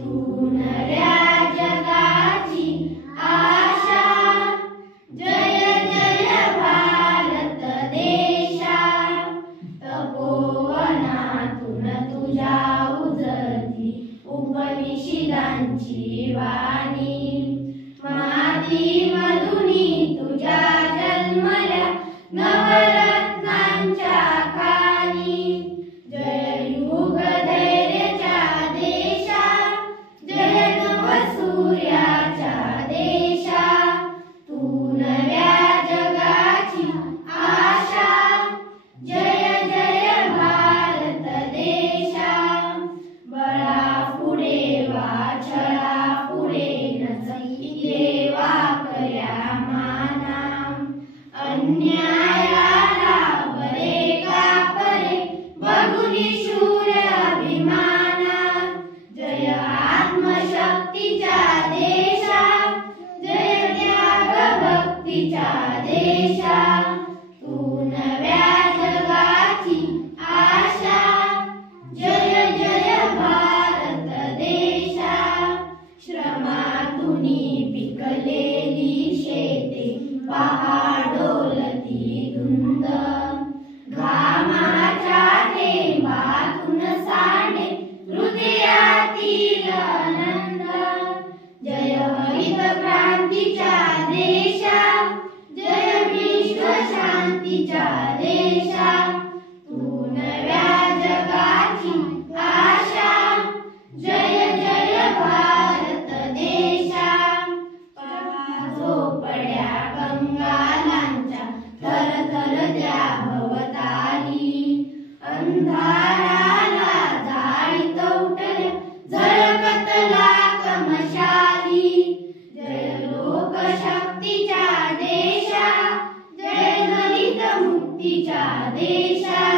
तू नव्या जगाची आशा, जय जय भारत देशा। तपोवनातून तुझ्या उजळती उपनिषदांची वाणी, मातीमधुनी तुझ्या जन्मल्या नवरत्नांच्या खाणी। जय युग धैर्याच्या देशा, जय नवसूर्याच्या देशा। तू नव्या जगाची आशा, जय जय भारत देशा। बळापुढे वा छळापुढे नचते वाकड्या माना, अन्यायाला बरे का परे बघुनी शूर अभिमाना। जय आत्मशक्तीच्या देशा, जय त्याग भक्तीच्या देशा। तू नव्या जगाची आशा, जय जय भारत देशा। श्रमातुनी पिकलेली शेते पहा डोलती धुंद, घामाच्या थेंबातून सांडे हृदयातील आनंद। जय हरित क्रांतीच्या देशा, जय विश्व शांतीच्या देशा। तू नव्या जगाची आशा, जय जय भारत देशा। झोपड्या कंगालांच्या थरथरत्या भवताली, अंधाराला जाळीत उठल्या झळकत लाख मशाली। जय लोकशक्तीच्या देशा, जय दलित मुक्तीच्या देशा।